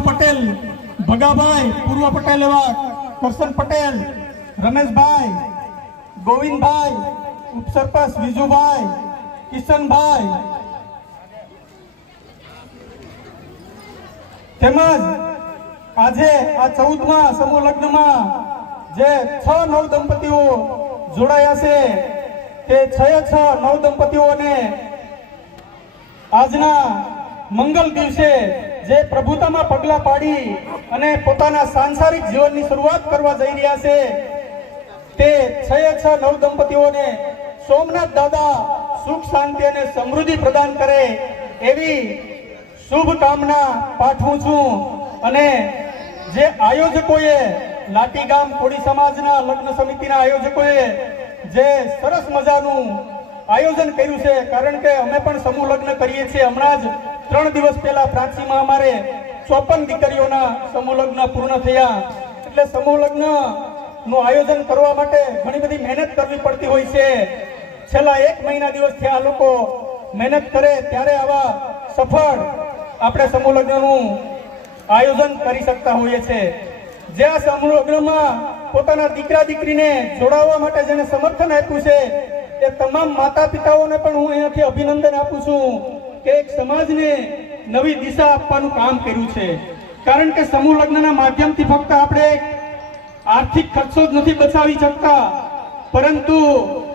पटेल भगाभाई, पूर्व पटेल एवं करसन पटेल, रमेश भाई, गोविंद भाई, उपसरपंच विजू भाई, किशन भाई तेमज आज आ 14मा समूह लग्न में जे 6 नव दंपतिओ जोड़ाया से ते 6 नव दंपतिओ ने आजना मंगल दिवसे जे प्रभुता में पगला पाड़ी अने पोताना सांसारिक जीवन की शुरुआत करवा जई रह्या छे ते 6 नव दंपतिओ ने सोमनाथ दादा सुख शांति अने समृद्धि प्रदान करे एवी शुभकामना पाठवुं छुं। अने जे आयोजकोए लाटी गाम कोड़ी समाजना लग्न समितिना आयोजकोए जे सरस मजानुं आयोजन कर्युं छे, कारण के अमे पण समूह लग्न करीए छीए। हमणां ज 3 दिवस पहेला प्राचीमां अमारे 54 दीकरीओना समूह लग्न पूर्ण थया, एटले समूह लग्ननुं आयोजन करवा माटे घणी बधी मेहनत करवी पड़ती होय छे। छेल्ला 1 महीना दिवसथी आ लोको मेहनत करे त्यारे आवा सफળ આપણે સમૂહ લગ્નનું આયોજન કરી શકતા હોઈએ છે। જે આ સમૂહ લગ્નમાં પોતાના દીકરા દીકરીને જોડાવવા માટે જેને સમર્થન આપ્યું છે એ તમામ માતા પિતાઓને પણ હું અહીંયાથી અભિનંદન આપું છું કે એક સમાજને નવી દિશા આપવાનું કામ કર્યું છે। કારણ કે સમૂહ લગ્નના માધ્યમથી ફક્ત આપણે આર્થિક ખર્ચો જ નથી બચાવી શકતા, પરંતુ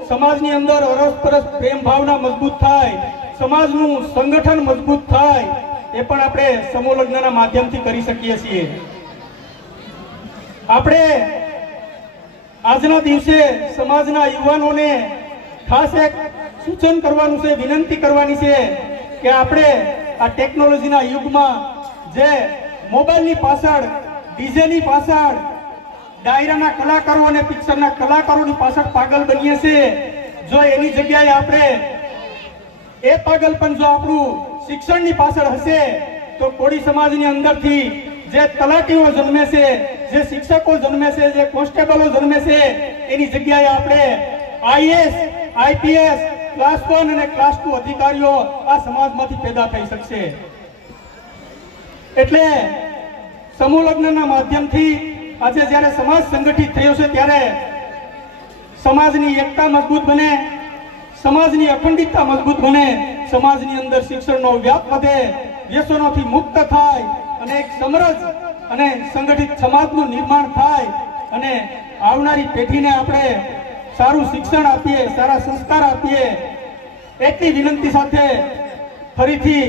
સમાજની અંદર અરસપરસ પ્રેમ ભાવના મજબૂત થાય, સમાજનું સંગઠન મજબૂત થાય, એ પણ આપણે સમૂહ લગ્નના માધ્યમથી કરી શકીએ છીએ। આપણે આજના દિવસે સમાજના યુવાનોને ખાસ એક સૂચન કરવાનું છે, વિનંતી કરવાની છે કે આપણે આ ટેકનોલોજીના યુગમાં જે મોબાઈલની પાછળ, ડીજેની પાછળ, ડાયરાના કલાકારો અને પિક્ચરના કલાકારોની પાછળ પાગલ બનીએ છીએ, જો એની જગ્યાએ આપણે એ પાગલપન જો આપણું શિક્ષણની પાછળ હશે તો કોળી સમાજની અંદરથી જે તલાટીઓ જન્મે છે, જે શિક્ષકો જન્મે છે, જે કોન્સ્ટેબલો જન્મે છે, એની જગ્યાએ આપણે આઈએએસ, આઈપીએસ, ક્લાસ 1 અને ક્લાસ 2 અધિકારીઓ આ સમાજમાંથી પેદા થઈ શકશે। એટલે સમૂહ લગ્નના માધ્યમથી આજે જ્યારે સમાજ સંગઠિત થયો છે ત્યારે સમાજની એકતા મજબૂત બને, समाजनी अखंडितता मजबूत बने, समाजनी अंदर शिक्षणनो व्याप वधे, व्यसनोथी मुक्त थाय अने एक समरस अने संगठित समाजनुं निर्माण थाय अने आवनारी पेढ़ीने आपणे सारुं शिक्षण आपीए, सारा संस्कार आपीए। एटली विनंती साथे फरीथी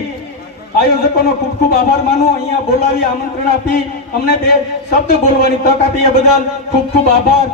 आयोजकोनो खूब खूब आभार मानु। अहींया बोलावी आमंत्रण आपी अमने 2 शब्द बोलवानी तक आपी ए बदल खूब खूब आभार।